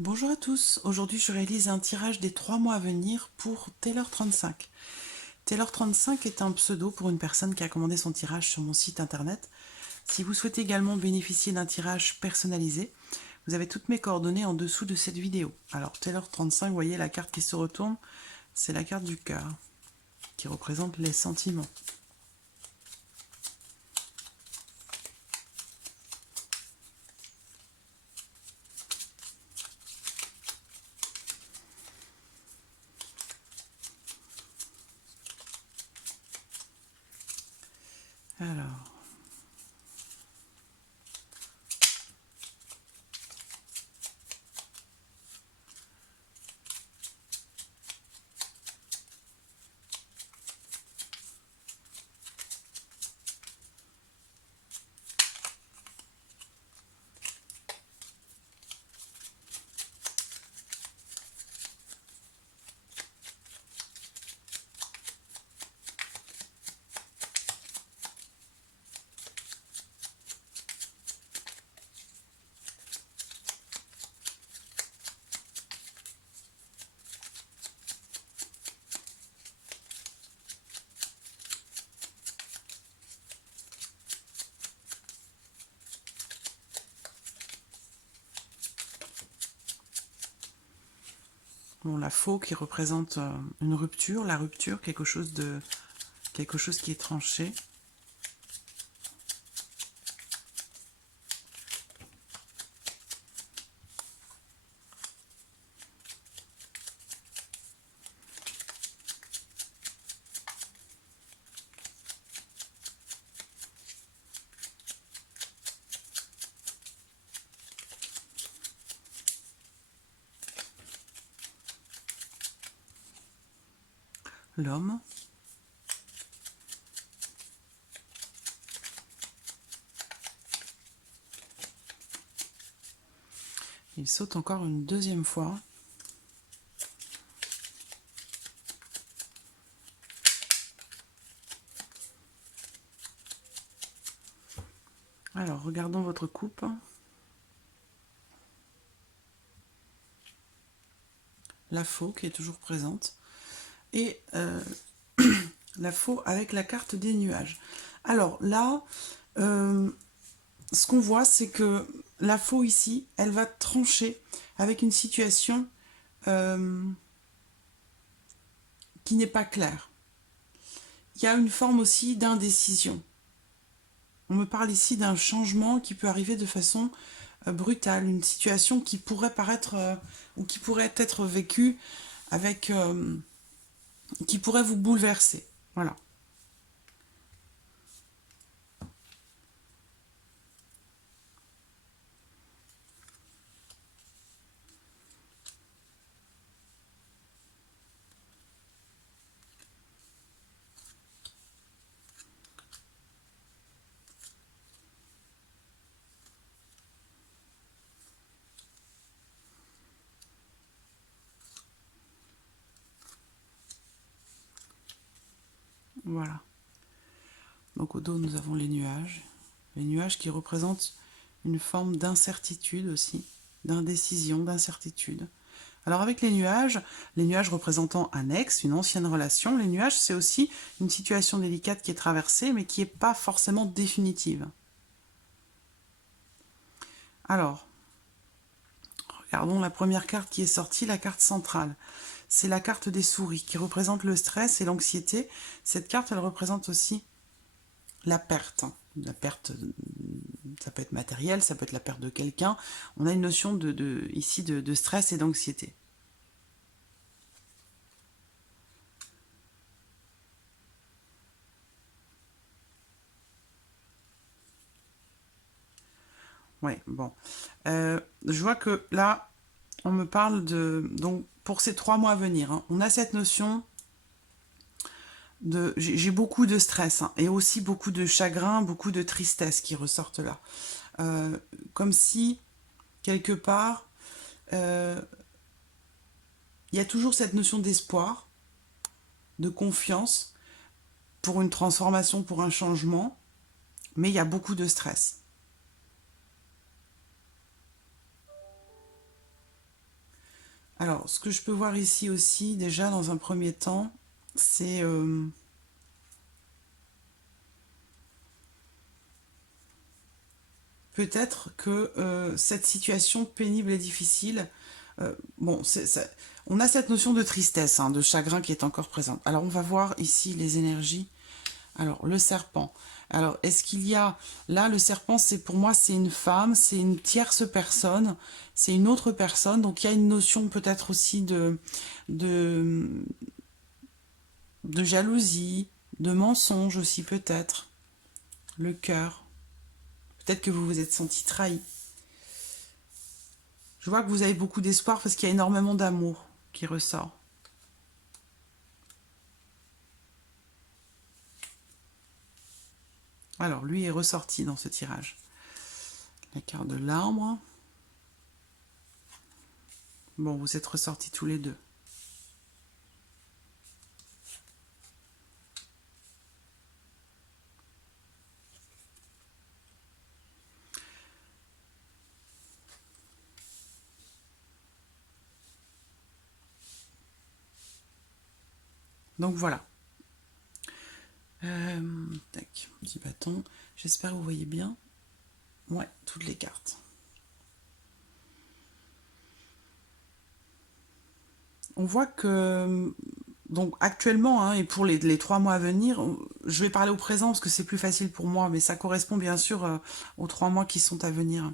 Bonjour à tous, aujourd'hui je réalise un tirage des 3 mois à venir pour Taylor35. Taylor35 est un pseudo pour une personne qui a commandé son tirage sur mon site internet. Si vous souhaitez également bénéficier d'un tirage personnalisé, vous avez toutes mes coordonnées en dessous de cette vidéo. Alors Taylor35, vous voyez la carte qui se retourne, c'est la carte du cœur, qui représente les sentiments. Alors, bon, la faux qui représente une rupture, la rupture, quelque chose qui est tranché. L'homme. Il saute encore une deuxième fois. Alors, regardons votre coupe. La faux qui est toujours présente. Et la faux avec la carte des nuages. Alors là, ce qu'on voit, c'est que la faux ici, elle va trancher avec une situation qui n'est pas claire. Il y a une forme aussi d'indécision. On me parle ici d'un changement qui peut arriver de façon brutale, une situation qui pourrait paraître ou qui pourrait être vécue avec qui pourrait vous bouleverser. Voilà. Voilà. Donc au dos, nous avons les nuages. Les nuages qui représentent une forme d'incertitude aussi, d'indécision, d'incertitude. Alors avec les nuages représentant un ex, une ancienne relation, les nuages c'est aussi une situation délicate qui est traversée mais qui n'est pas forcément définitive. Alors, regardons la première carte qui est sortie, la carte centrale. C'est la carte des souris qui représente le stress et l'anxiété. Cette carte, elle représente aussi la perte. La perte, ça peut être matériel, ça peut être la perte de quelqu'un. On a une notion ici de stress et d'anxiété. Ouais, bon. Je vois que là, on me parle de... Donc, pour ces 3 mois à venir, hein, on a cette notion de... J'ai beaucoup de stress hein, et aussi beaucoup de chagrin, beaucoup de tristesse qui ressortent là. Comme si, quelque part, il y a toujours cette notion d'espoir, de confiance pour une transformation, pour un changement, mais il y a beaucoup de stress. Alors, ce que je peux voir ici aussi, déjà, dans un premier temps, c'est... peut-être que cette situation pénible et difficile, bon, on a cette notion de tristesse, hein, de chagrin qui est encore présente. Alors, on va voir ici les énergies. Alors, le serpent. Alors, est-ce qu'il y a... Là, le serpent, c'est pour moi, c'est une femme, c'est une tierce personne, c'est une autre personne. Donc, il y a une notion peut-être aussi de, de jalousie, de mensonge aussi peut-être. Le cœur. Peut-être que vous vous êtes senti trahi. Je vois que vous avez beaucoup d'espoir parce qu'il y a énormément d'amour qui ressort. Alors, lui est ressorti dans ce tirage. La carte de l'arbre. Bon, vous êtes ressortis tous les deux. Donc voilà. Tac, petit bâton. J'espère que vous voyez bien. Ouais, toutes les cartes. On voit que, donc actuellement, hein, et pour les 3 mois à venir, je vais parler au présent parce que c'est plus facile pour moi, mais ça correspond bien sûr aux 3 mois qui sont à venir,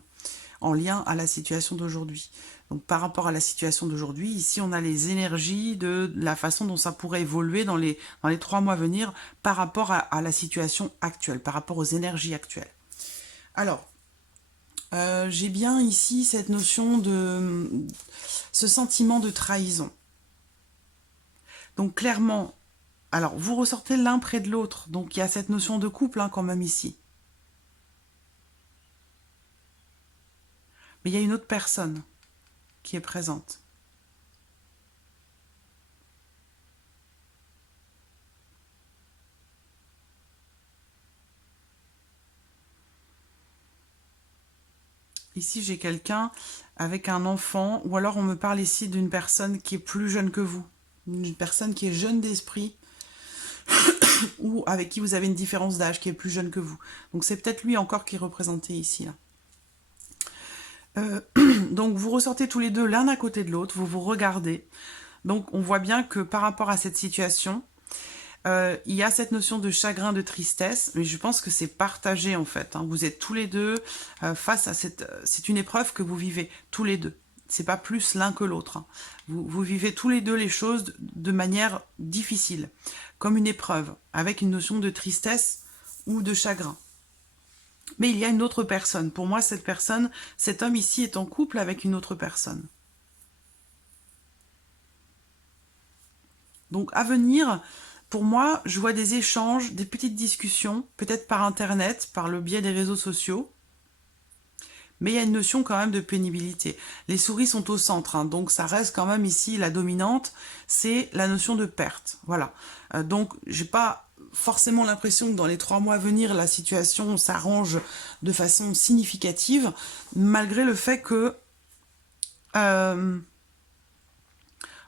en lien à la situation d'aujourd'hui. Donc par rapport à la situation d'aujourd'hui, ici on a les énergies de la façon dont ça pourrait évoluer dans les 3 mois à venir par rapport à la situation actuelle, par rapport aux énergies actuelles. Alors, j'ai bien ici cette notion de ce sentiment de trahison. Donc clairement, alors vous ressortez l'un près de l'autre, donc il y a cette notion de couple hein, quand même ici. Mais il y a une autre personne qui est présente. Ici, j'ai quelqu'un avec un enfant, ou alors on me parle ici d'une personne qui est plus jeune que vous. Une personne qui est jeune d'esprit, ou avec qui vous avez une différence d'âge, qui est plus jeune que vous. Donc c'est peut-être lui encore qui est représenté ici. Là. Donc vous ressortez tous les deux l'un à côté de l'autre, vous vous regardez. Donc on voit bien que par rapport à cette situation, il y a cette notion de chagrin, de tristesse, mais je pense que c'est partagé en fait. Hein. Vous êtes tous les deux face à cette... C'est une épreuve que vous vivez tous les deux. C'est pas plus l'un que l'autre. Hein. Vous vivez tous les deux les choses de manière difficile, comme une épreuve, avec une notion de tristesse ou de chagrin. Mais il y a une autre personne. Pour moi, cette personne, cet homme ici est en couple avec une autre personne. Donc à venir, pour moi, je vois des échanges, des petites discussions, peut-être par Internet, par le biais des réseaux sociaux. Mais il y a une notion quand même de pénibilité. Les souris sont au centre, hein, donc ça reste quand même ici la dominante, c'est la notion de perte. Voilà. Donc j'ai pas forcément l'impression que dans les 3 mois à venir, la situation s'arrange de façon significative, malgré le fait que bon,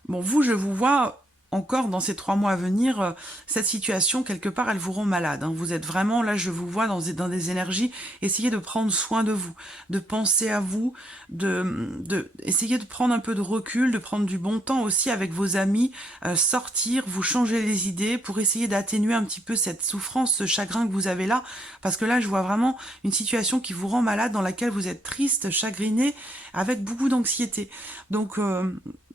vous, je vous vois encore dans ces 3 mois à venir, cette situation, quelque part, elle vous rend malade. Hein. Vous êtes vraiment, là, je vous vois dans des énergies. Essayez de prendre soin de vous, de penser à vous, essayez de prendre un peu de recul, de prendre du bon temps aussi avec vos amis, sortir, vous changer les idées pour essayer d'atténuer un petit peu cette souffrance, ce chagrin que vous avez là. Parce que là, je vois vraiment une situation qui vous rend malade, dans laquelle vous êtes triste, chagriné, avec beaucoup d'anxiété. Donc...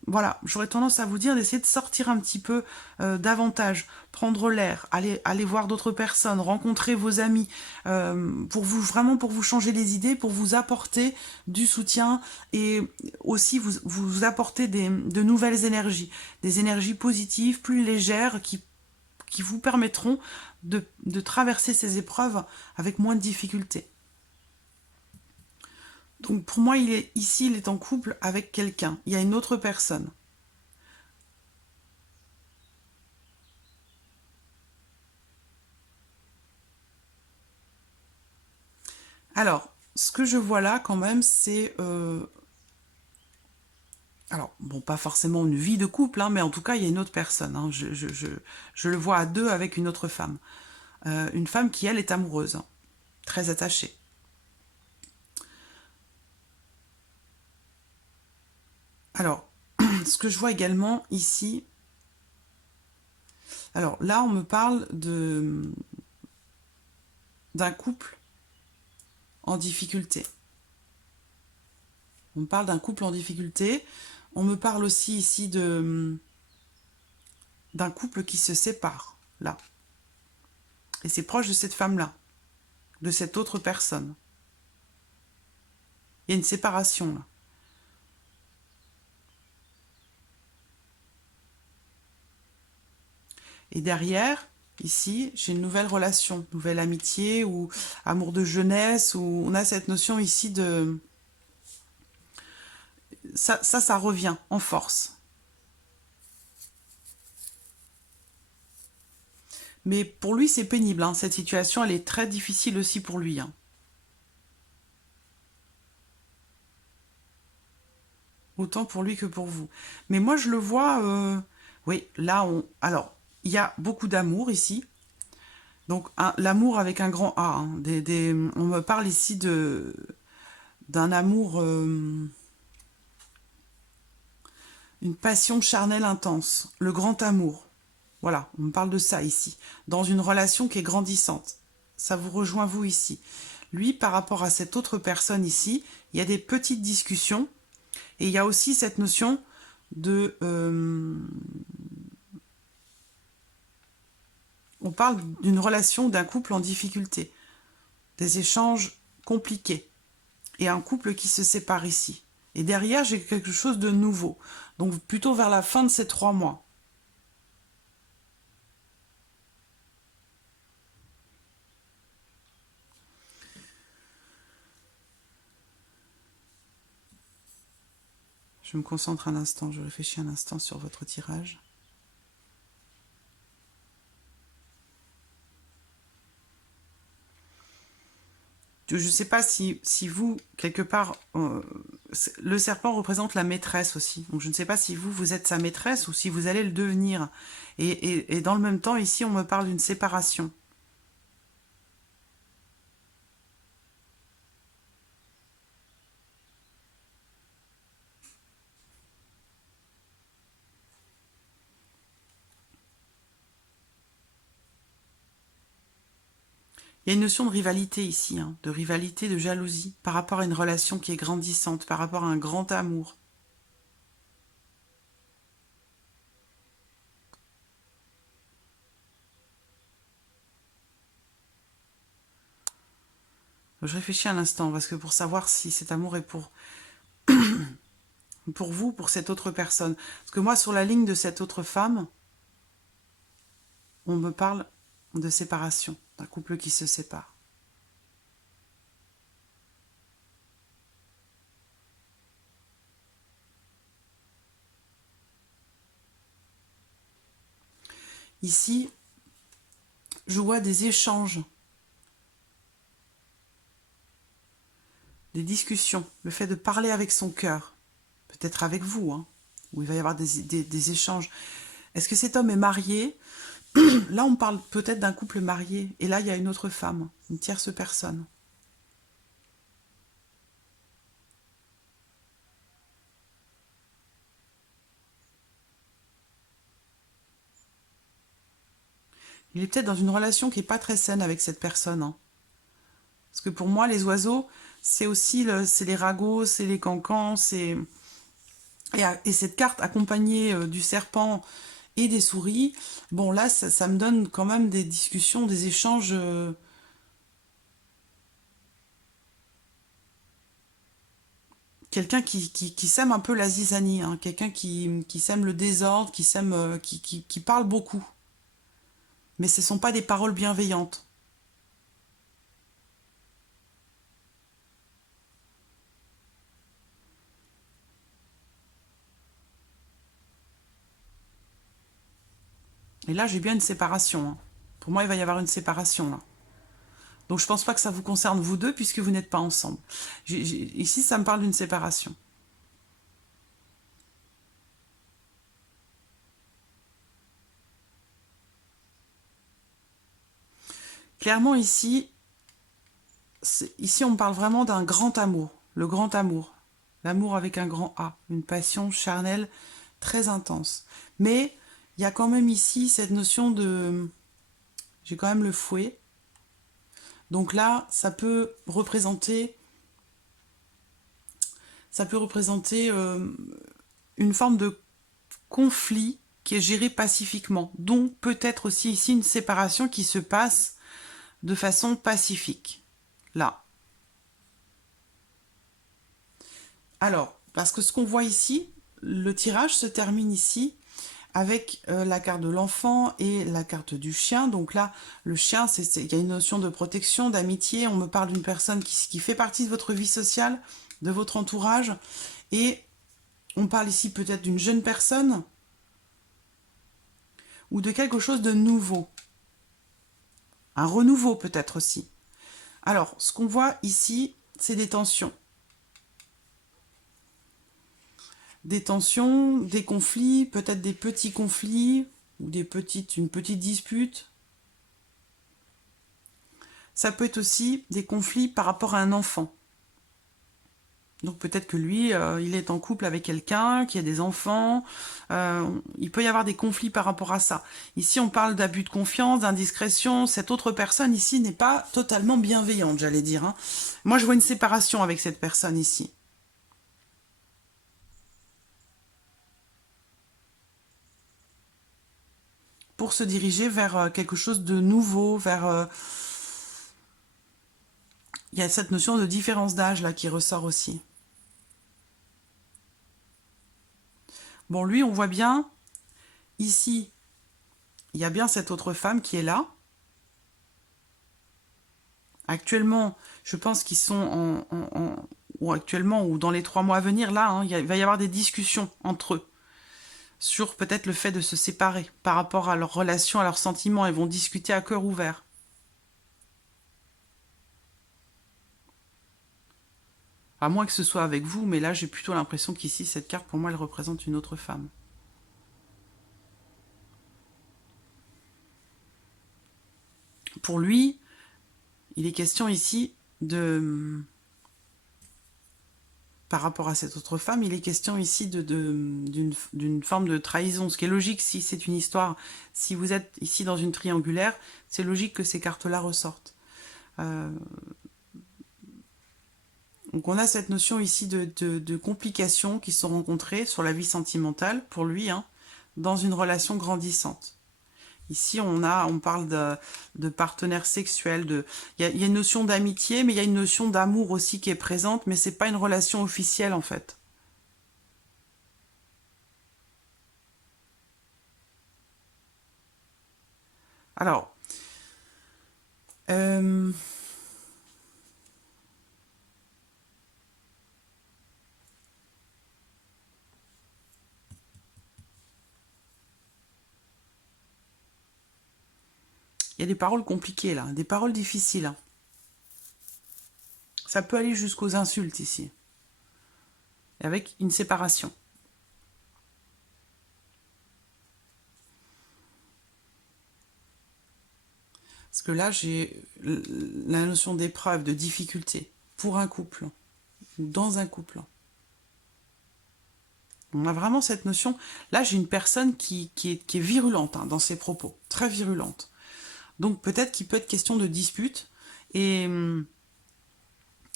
voilà, j'aurais tendance à vous dire d'essayer de sortir un petit peu davantage, prendre l'air, aller voir d'autres personnes, rencontrer vos amis, pour vous vraiment pour vous changer les idées, pour vous apporter du soutien et aussi vous apporter de nouvelles énergies, des énergies positives, plus légères, qui vous permettront de traverser ces épreuves avec moins de difficultés. Donc pour moi, ici, il est en couple avec quelqu'un. Il y a une autre personne. Alors, ce que je vois là, quand même, c'est... Alors, bon, pas forcément une vie de couple, hein, mais en tout cas, il y a une autre personne. Hein. Je le vois à deux avec une autre femme. Une femme qui, elle, est amoureuse, hein, très attachée. Alors, ce que je vois également ici... Alors là, on me parle d'un couple en difficulté. On me parle d'un couple en difficulté. On me parle aussi ici d'un couple qui se sépare, là. Et c'est proche de cette femme-là, de cette autre personne. Il y a une séparation, là. Et derrière, ici, j'ai une nouvelle relation, nouvelle amitié ou amour de jeunesse, où on a cette notion ici de... Ça revient en force. Mais pour lui, c'est pénible, hein. Cette situation, elle est très difficile aussi pour lui, hein. Autant pour lui que pour vous. Mais moi, je le vois... Oui, là, Alors, il y a beaucoup d'amour ici. Donc, l'amour avec un grand A. Hein. On me parle ici d'un amour... une passion charnelle intense. Le grand amour. Voilà, on me parle de ça ici. Dans une relation qui est grandissante. Ça vous rejoint, vous, ici. Lui, par rapport à cette autre personne ici, il y a des petites discussions. Et il y a aussi cette notion de... on parle d'une relation, d'un couple en difficulté. Des échanges compliqués. Et un couple qui se sépare ici. Et derrière, j'ai quelque chose de nouveau. Donc plutôt vers la fin de ces 3 mois. Je me concentre un instant, je réfléchis un instant sur votre tirage. Je ne sais pas si vous, quelque part, le serpent représente la maîtresse aussi. Donc je ne sais pas si vous êtes sa maîtresse ou si vous allez le devenir. Et dans le même temps, ici, on me parle d'une séparation. Il y a une notion de rivalité ici, hein, de rivalité, de jalousie, par rapport à une relation qui est grandissante, par rapport à un grand amour. Je réfléchis un instant, parce que pour savoir si cet amour est pour vous, pour cette autre personne. Parce que moi, sur la ligne de cette autre femme, on me parle de séparation, d'un couple qui se sépare. Ici, je vois des échanges, des discussions, le fait de parler avec son cœur, peut-être avec vous, hein, où il va y avoir des échanges. Est-ce que cet homme est marié? Là, on parle peut-être d'un couple marié, et là, il y a une autre femme, une tierce personne. Il est peut-être dans une relation qui n'est pas très saine avec cette personne, hein. Parce que pour moi, les oiseaux, c'est aussi c'est les ragots, c'est les cancans, et cette carte accompagnée du serpent et des souris, bon là, ça me donne quand même des discussions, des échanges. Quelqu'un qui sème un peu la zizanie, hein, quelqu'un qui sème le désordre, qui sème, qui parle beaucoup. Mais ce ne sont pas des paroles bienveillantes. Et là, j'ai bien une séparation, hein. Pour moi, il va y avoir une séparation, là. Donc, je pense pas que ça vous concerne vous deux, puisque vous n'êtes pas ensemble. Ici, ça me parle d'une séparation. clairement ici, ici on parle vraiment d'un grand amour, le grand amour. L'amour avec un grand A, une passion charnelle très intense. Mais il y a quand même ici cette notion de... J'ai quand même le fouet. Donc là, ça peut représenter une forme de conflit qui est géré pacifiquement. Donc peut-être aussi ici une séparation qui se passe de façon pacifique. Là. Alors, parce que ce qu'on voit ici, le tirage se termine ici avec la carte de l'enfant et la carte du chien. Donc là, le chien, il y a une notion de protection, d'amitié. On me parle d'une personne qui fait partie de votre vie sociale, de votre entourage. Et on parle ici peut-être d'une jeune personne ou de quelque chose de nouveau. Un renouveau peut-être aussi. Alors, ce qu'on voit ici, c'est des tensions. Des tensions, des conflits, peut-être des petits conflits, ou une petite dispute. Ça peut être aussi des conflits par rapport à un enfant. Donc peut-être que lui, il est en couple avec quelqu'un, qui a des enfants. Il peut y avoir des conflits par rapport à ça. Ici, on parle d'abus de confiance, d'indiscrétion. Cette autre personne ici n'est pas totalement bienveillante, j'allais dire. Hein. Moi, je vois une séparation avec cette personne ici. Pour se diriger vers quelque chose de nouveau, vers... Il y a cette notion de différence d'âge là qui ressort aussi. Bon, lui, on voit bien, ici, il y a bien cette autre femme qui est là. Actuellement, je pense qu'ils sont ou actuellement, ou dans les 3 mois à venir, là, hein, il va y avoir des discussions entre eux sur peut-être le fait de se séparer par rapport à leur relation, à leurs sentiments. Ils vont discuter à cœur ouvert. À moins que ce soit avec vous, mais là, j'ai plutôt l'impression qu'ici, cette carte, pour moi, elle représente une autre femme. Pour lui, il est question ici de... Par rapport à cette autre femme, il est question ici d'une forme de trahison. Ce qui est logique si c'est une histoire. Si vous êtes ici dans une triangulaire, c'est logique que ces cartes-là ressortent. Donc on a cette notion ici de complications qui sont rencontrées sur la vie sentimentale, pour lui, hein, dans une relation grandissante. Ici, on parle de partenaires sexuels. Il y a une notion d'amitié, mais il y a une notion d'amour aussi qui est présente, mais c'est pas une relation officielle en fait. Alors, euh, il y a des paroles compliquées là, des paroles difficiles. Hein. Ça peut aller jusqu'aux insultes ici, avec une séparation. Parce que là, j'ai la notion d'épreuve, de difficulté pour un couple, ou dans un couple. On a vraiment cette notion. Là, j'ai une personne qui est virulente hein, dans ses propos, très virulente. Donc peut-être qu'il peut être question de dispute et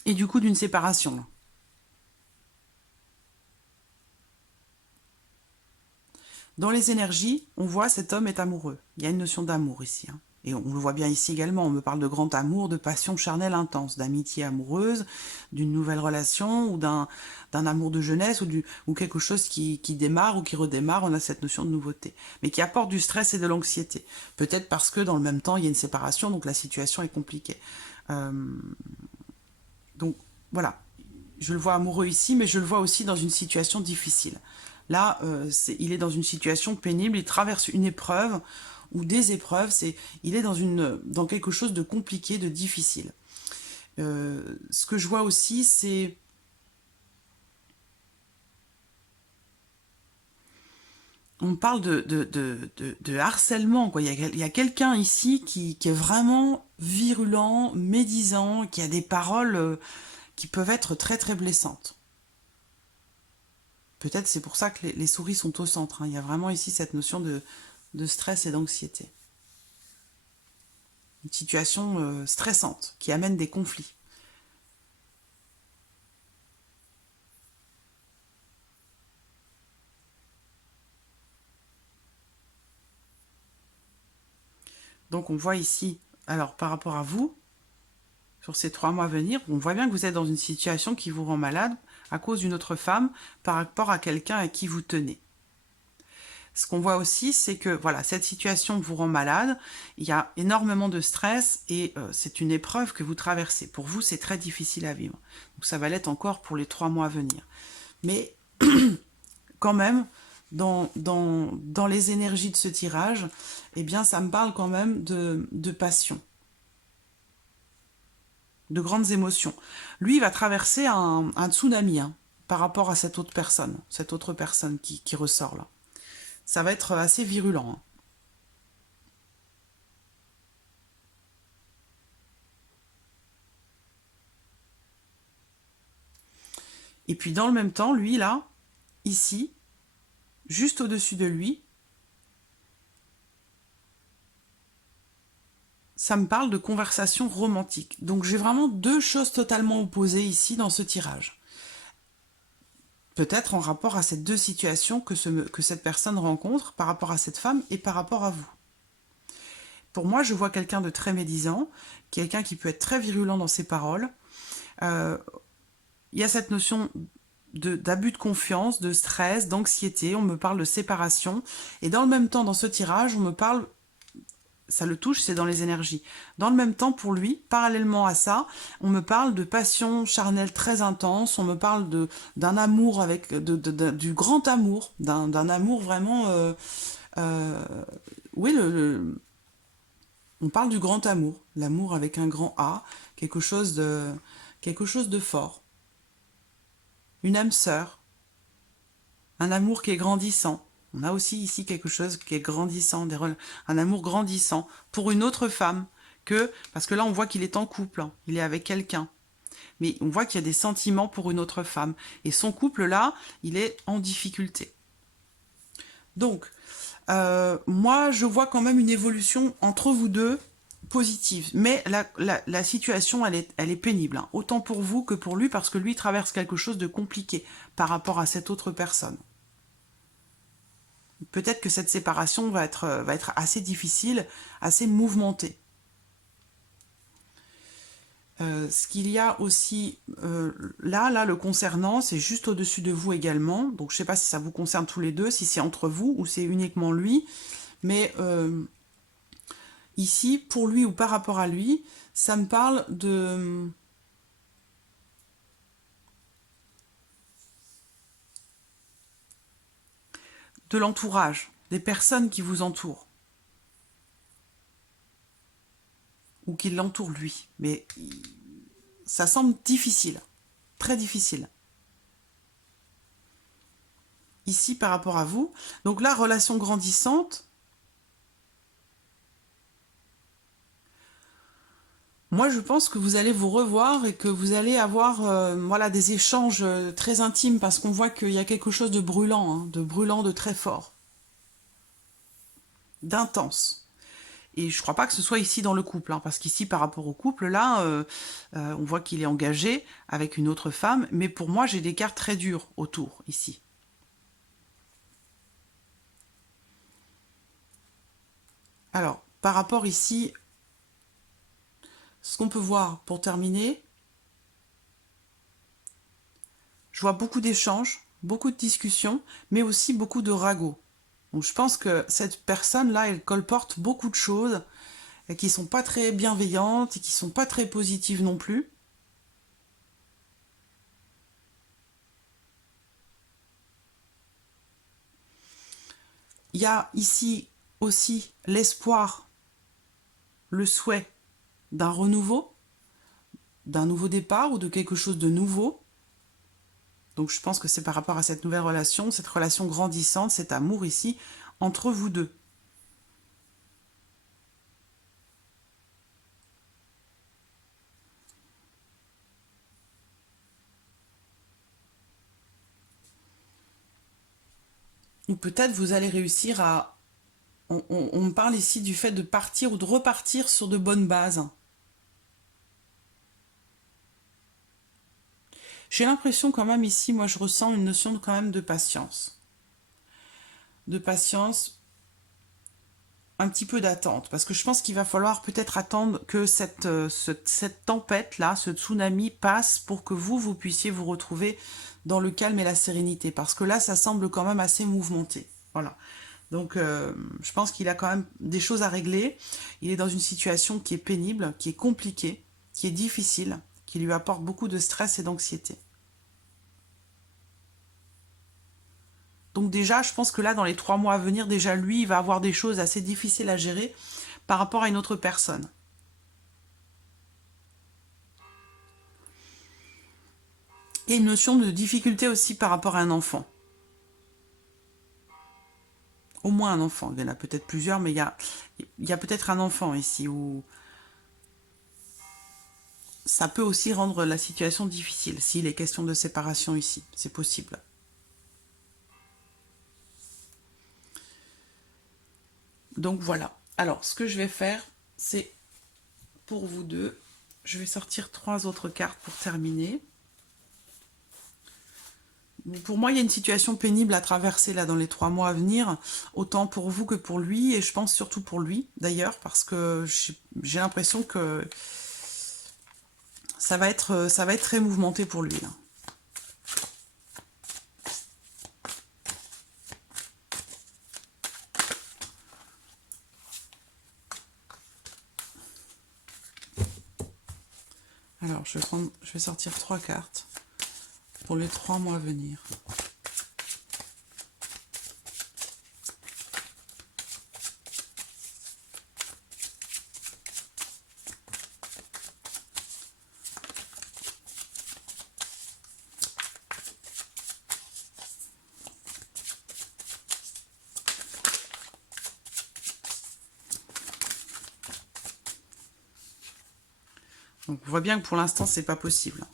du coup d'une séparation. Là. Dans les énergies, on voit cet homme est amoureux. Il y a une notion d'amour ici. Hein. Et on le voit bien ici également, on me parle de grand amour, de passion charnelle intense, d'amitié amoureuse, d'une nouvelle relation ou d'un amour de jeunesse ou quelque chose qui démarre ou qui redémarre, on a cette notion de nouveauté. Mais qui apporte du stress et de l'anxiété. Peut-être parce que dans le même temps, il y a une séparation, donc la situation est compliquée. Donc voilà, je le vois amoureux ici, mais je le vois aussi dans une situation difficile. Là, il est dans une situation pénible, il traverse une épreuve ou des épreuves, il est dans quelque chose de compliqué, de difficile. Ce que je vois aussi, c'est... On parle de harcèlement, quoi. Il y a quelqu'un ici qui est vraiment virulent, médisant, qui a des paroles qui peuvent être très très blessantes. Peut-être c'est pour ça que les souris sont au centre, hein. Il y a vraiment ici cette notion de stress et d'anxiété. Une situation stressante qui amène des conflits. Donc on voit ici, alors par rapport à vous, sur ces 3 mois à venir, on voit bien que vous êtes dans une situation qui vous rend malade à cause d'une autre femme par rapport à quelqu'un à qui vous tenez. Ce qu'on voit aussi, c'est que voilà, cette situation vous rend malade, il y a énormément de stress et c'est une épreuve que vous traversez. Pour vous, c'est très difficile à vivre. Donc ça va l'être encore pour les 3 mois à venir. Mais quand même, dans les énergies de ce tirage, eh bien, ça me parle quand même de passion, de grandes émotions. Lui, il va traverser un tsunami hein, par rapport à cette autre personne qui ressort là. Ça va être assez virulent. Hein. Et puis dans le même temps, lui là, ici, juste au-dessus de lui, ça me parle de conversation romantique. Donc j'ai vraiment 2 choses totalement opposées ici dans ce tirage. Peut-être en rapport à ces 2 situations que cette personne rencontre par rapport à cette femme et par rapport à vous. Pour moi, je vois quelqu'un de très médisant, quelqu'un qui peut être très virulent dans ses paroles. Il y a cette notion d'abus de confiance, de stress, d'anxiété, on me parle de séparation. Et dans le même temps, dans ce tirage, on me parle, ça le touche, c'est dans les énergies. Dans le même temps, pour lui, parallèlement à ça, on me parle de passion charnelle très intense, on me parle d'un amour, du grand amour, d'un amour vraiment... oui, on parle du grand amour, l'amour avec un grand A, quelque chose de fort. Une âme sœur, un amour qui est grandissant. On a aussi ici quelque chose qui est grandissant, un amour grandissant pour une autre femme parce que là on voit qu'il est en couple, hein, il est avec quelqu'un. Mais on voit qu'il y a des sentiments pour une autre femme. Et son couple là, il est en difficulté. Donc, moi je vois quand même une évolution entre vous deux positive. Mais la situation, elle est pénible, hein, autant pour vous que pour lui, parce que lui traverse quelque chose de compliqué par rapport à cette autre personne. Peut-être que cette séparation va être assez difficile, assez mouvementée. Ce qu'il y a aussi là, le concernant, c'est juste au-dessus de vous également. Donc je ne sais pas si ça vous concerne tous les deux, si c'est entre vous ou c'est uniquement lui. Mais ici, pour lui ou par rapport à lui, ça me parle de l'entourage, des personnes qui vous entourent. Ou qui l'entourent lui. Mais ça semble difficile, très difficile. Ici, par rapport à vous, donc là, relation grandissante, moi, je pense que vous allez vous revoir et que vous allez avoir voilà, des échanges très intimes parce qu'on voit qu'il y a quelque chose de brûlant, hein, de très fort, d'intense. Et je ne crois pas que ce soit ici dans le couple, hein, parce qu'ici, par rapport au couple, là, on voit qu'il est engagé avec une autre femme, mais pour moi, j'ai des cartes très dures autour, ici. Alors, par rapport ici, ce qu'on peut voir pour terminer, je vois beaucoup d'échanges, beaucoup de discussions, mais aussi beaucoup de ragots. Donc je pense que cette personne-là, elle colporte beaucoup de choses et qui sont pas très bienveillantes et qui sont pas très positives non plus. Il y a ici aussi l'espoir, le souhait d'un renouveau, d'un nouveau départ ou de quelque chose de nouveau. Donc je pense que c'est par rapport à cette nouvelle relation, cette relation grandissante, cet amour ici, entre vous deux. Ou peut-être vous allez réussir à... On me parle ici du fait de partir ou de repartir sur de bonnes bases. J'ai l'impression quand même ici, moi je ressens une notion quand même de patience. De patience, un petit peu d'attente. Parce que je pense qu'il va falloir peut-être attendre que cette tempête-là, ce tsunami passe pour que vous puissiez vous retrouver dans le calme et la sérénité. Parce que là, ça semble quand même assez mouvementé. Voilà. Donc, je pense qu'il a quand même des choses à régler. Il est dans une situation qui est pénible, qui est compliquée, qui est difficile, qui lui apporte beaucoup de stress et d'anxiété. Donc déjà, je pense que là, dans les 3 mois à venir, déjà, lui, il va avoir des choses assez difficiles à gérer par rapport à une autre personne. Et une notion de difficulté aussi par rapport à un enfant. Au moins un enfant. Il y en a peut-être plusieurs, mais il y a peut-être un enfant ici où ça peut aussi rendre la situation difficile s'il est question de séparation ici. C'est possible. Donc voilà. Alors, ce que je vais faire, c'est pour vous deux, je vais sortir 3 autres cartes pour terminer. Pour moi, il y a une situation pénible à traverser là dans les 3 mois à venir, autant pour vous que pour lui, et je pense surtout pour lui d'ailleurs, parce que j'ai l'impression que ça va être très mouvementé pour lui, là. Alors, je vais sortir 3 cartes pour les 3 mois à venir. Donc, on voit bien que pour l'instant, c'est pas possible.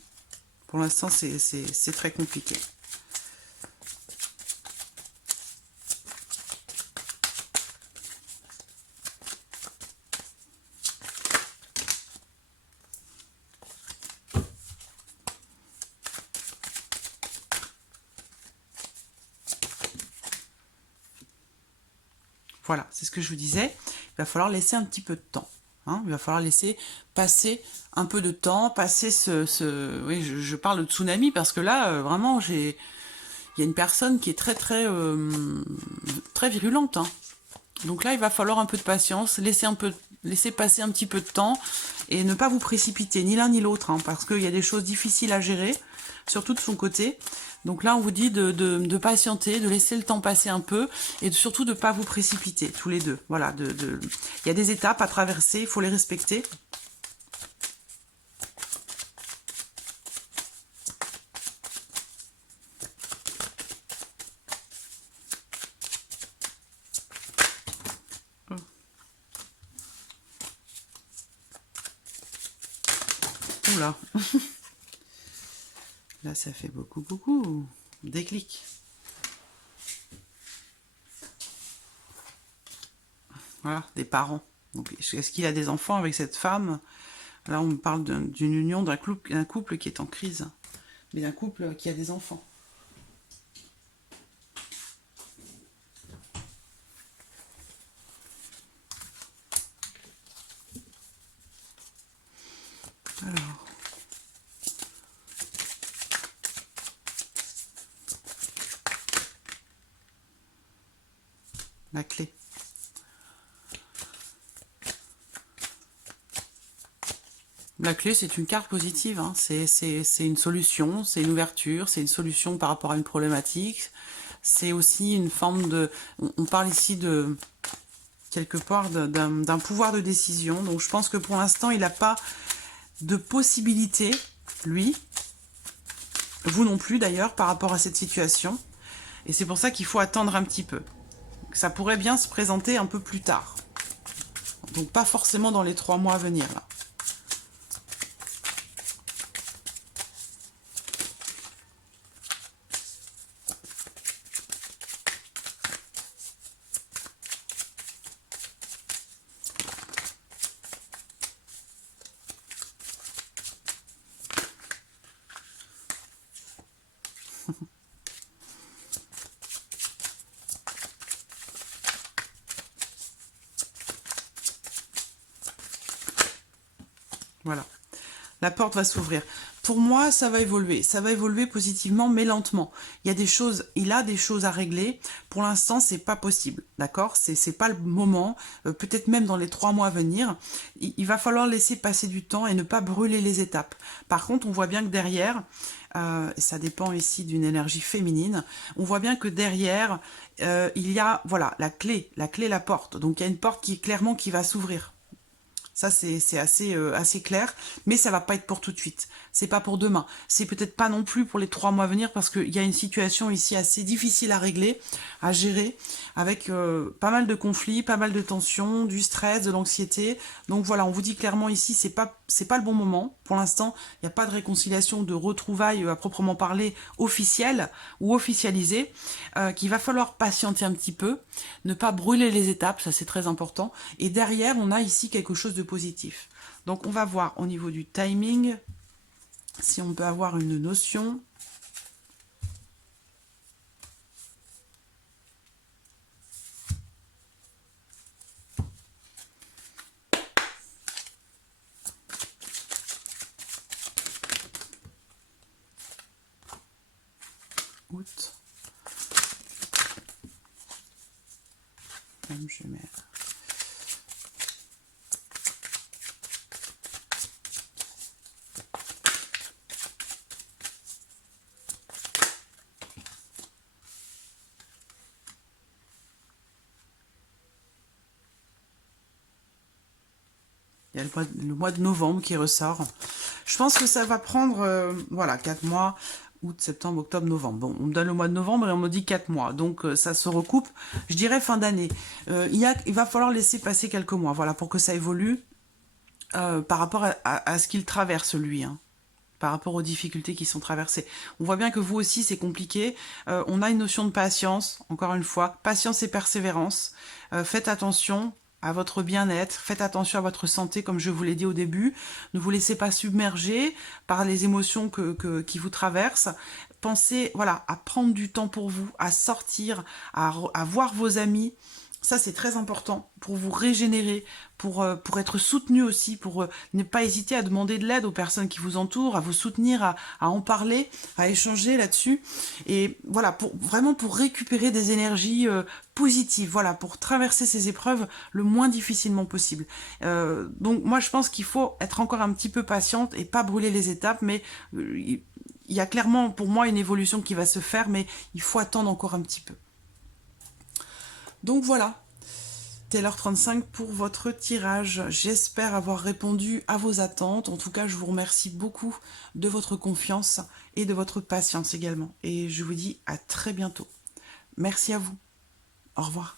Pour l'instant, c'est très compliqué. Voilà, c'est ce que je vous disais. Il va falloir laisser un petit peu de temps. Hein, il va falloir laisser passer un peu de temps, passer oui, je parle de tsunami parce que là, vraiment, il y a une personne qui est très virulente. Hein. Donc là, il va falloir un peu de patience, laisser passer un petit peu de temps et ne pas vous précipiter, ni l'un ni l'autre, hein, parce qu'il y a des choses difficiles à gérer, surtout de son côté. Donc là, on vous dit de patienter, de laisser le temps passer un peu et surtout de ne pas vous précipiter, tous les deux. Voilà, il y a des étapes à traverser, il faut les respecter. Oula. Là, ça fait beaucoup. Déclic. Voilà, des parents. Donc, est-ce qu'il a des enfants avec cette femme? Là, on parle d'une union, d'un couple qui est en crise. Mais d'un couple qui a des enfants. Alors. La clé. La clé, c'est une carte positive. Hein. C'est une solution, c'est une ouverture, c'est une solution par rapport à une problématique. C'est aussi une forme de... On parle ici de quelque part d'un pouvoir de décision. Donc je pense que pour l'instant, il n'a pas de possibilité, lui, vous non plus d'ailleurs, par rapport à cette situation. Et c'est pour ça qu'il faut attendre un petit peu. Ça pourrait bien se présenter un peu plus tard. Donc pas forcément dans les 3 mois à venir, là. Voilà. La porte va s'ouvrir. Pour moi, ça va évoluer positivement, mais lentement. Il a des choses à régler. Pour l'instant, c'est pas possible, d'accord? C'est pas le moment. Peut-être même dans les 3 mois à venir, il va falloir laisser passer du temps et ne pas brûler les étapes. Par contre, on voit bien que derrière, ça dépend ici d'une énergie féminine. On voit bien que derrière, il y a, voilà, la clé, la porte. Donc il y a une porte qui va s'ouvrir. Ça, c'est assez clair, mais ça va pas être pour tout de suite. C'est pas pour demain. C'est peut-être pas non plus pour les 3 mois à venir, parce qu'il y a une situation ici assez difficile à régler, à gérer, avec pas mal de conflits, pas mal de tensions, du stress, de l'anxiété. Donc voilà, on vous dit clairement ici, c'est pas le bon moment. Pour l'instant, il n'y a pas de réconciliation, de retrouvailles à proprement parler officielles ou officialisées, qu'il va falloir patienter un petit peu, ne pas brûler les étapes, ça c'est très important. Et derrière, on a ici quelque chose de positif. Donc on va voir au niveau du timing, si on peut avoir une notion. Août. Même je mets... Il y a le mois de novembre qui ressort. Je pense que ça va prendre, voilà, 4 mois, août, septembre, octobre, novembre. Bon, on me donne le mois de novembre et on me dit 4 mois. Donc, ça se recoupe, je dirais fin d'année. Il va falloir laisser passer quelques mois, voilà, pour que ça évolue par rapport à ce qu'il traverse, lui, hein, par rapport aux difficultés qui sont traversées. On voit bien que vous aussi, c'est compliqué. On a une notion de patience, encore une fois. Patience et persévérance. Faites attention à votre bien-être, faites attention à votre santé, comme je vous l'ai dit au début. Ne vous laissez pas submerger par les émotions qui vous traversent. Pensez, voilà, à prendre du temps pour vous, à sortir, à voir vos amis. Ça, c'est très important pour vous régénérer, pour être soutenu aussi, pour ne pas hésiter à demander de l'aide aux personnes qui vous entourent, à vous soutenir, à en parler, à échanger là-dessus. Et voilà, vraiment pour récupérer des énergies positives, voilà, pour traverser ces épreuves le moins difficilement possible. Donc moi, je pense qu'il faut être encore un petit peu patiente et pas brûler les étapes, mais il y a clairement pour moi une évolution qui va se faire, mais il faut attendre encore un petit peu. Donc voilà, Taylor 35 pour votre tirage. J'espère avoir répondu à vos attentes. En tout cas, je vous remercie beaucoup de votre confiance et de votre patience également. Et je vous dis à très bientôt. Merci à vous. Au revoir.